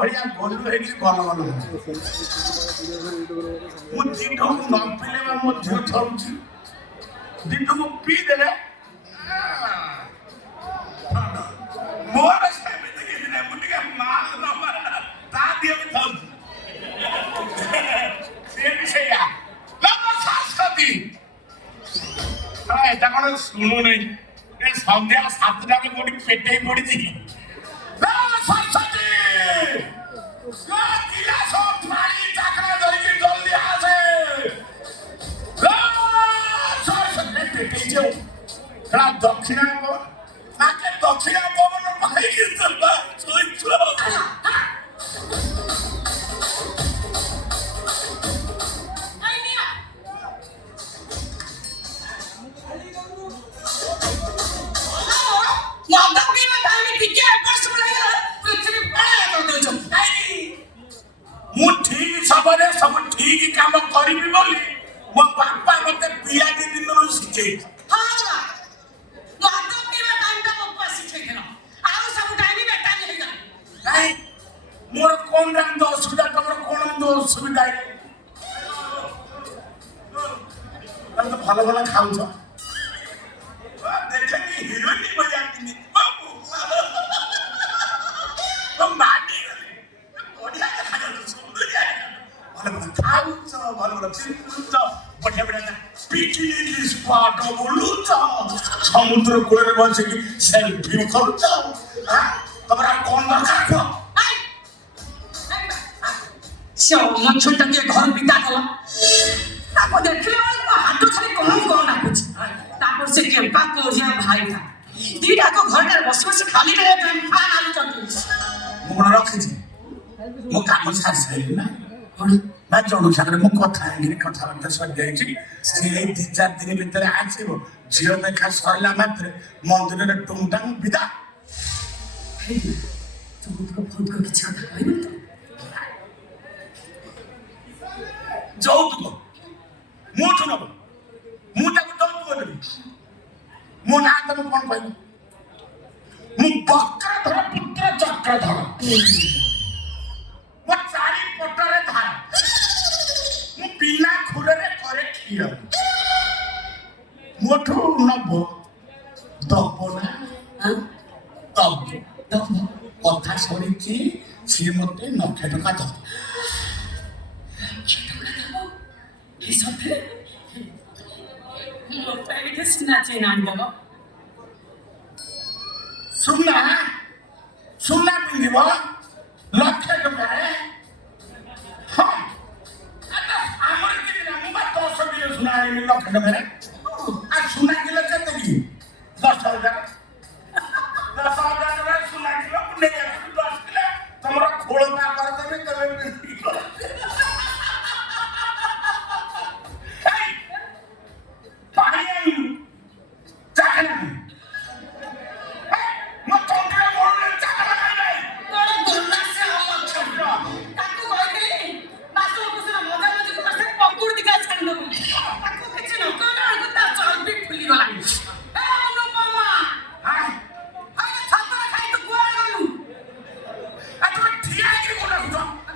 भैया गोलू है कि गल गल मु दिठो न पीले मो झियो छौची दिठो को पी देले मोर सामने के दिन मुटिका माल न मारा ता दियो भी था से विषया लगा साथी এটা কোন শুনো নেই এ সন্ধ্যা 7টাকে বডি পেটেই পড়িছি না সাথী না কিলা সব পানি টাকা ধরে জলদি আসে না সাথী পেটেই যাও না দক্ষিণা নাকে দক্ষিণা পবন ভাই কিন্তু না চুইছ मु ठीक सबरे सब ठीक काम करिबी बोली मो बापा मते पिया के दिन सिखे हां माता पीवा टाइम ता बापा सिखे खेलो आउ सब टाइम बेटा नहीं जा नहीं मोर कोन रंग दो सुविधा तमर कोन दो सुविधा हम तो भलो भलो खाऊ छ देखनी हीरोइन बजा के बाबू हम माटी ओडिया के खाना सुंदर है भलो खाऊ छ भलो चिंत बढ़िया बढ़िया पिकनिक स्पॉट बोलू छ समुद्र कूल बसे की सेल्फी करू छ तमरा कोन दरकार छ सो मन छोटा के घर बिता गला ताको देखले हाथ खाली कौन ना कुछ तापर से केम्पा कोरिया भाई था दीटा को घर में बस बस खाली रहे केम्पा आलू चटनी मोन रखि छी मो काम सारी सारी ना मैं जोडू सागरे मो कथा आंगिरी कथा बंता सब जाई छी से 2-4 दिन भीतर आसीबो झियो देखा सरला मात्र मंदिर रे टुंटांग विदा तू को खुद को किछ কথা কইব তো যৌতুক মুঠু নব মু তাকে যৌতুক দেবি মো না তুমি কোন পাইব মু বক্রধর পুত্র চক্রধর মো চারি পটরে ধার মু বিনা খুরে করে খিয় মুঠু নব দব না দব দব কথা শুনিছি সে মতে 9 টাকা দব ये सब है लोटा के सुना चाहिए नान दो सुनना पिंदिबो लक्ष्य टका है हां अरे हमर के ना मुबा 10 बिल सुना है लक्ष्य टका है आ सुना के लक्ष्य की 10,000 10,000 सुना के नहीं 10 किलो तमरा खोल पा कर देबे तबे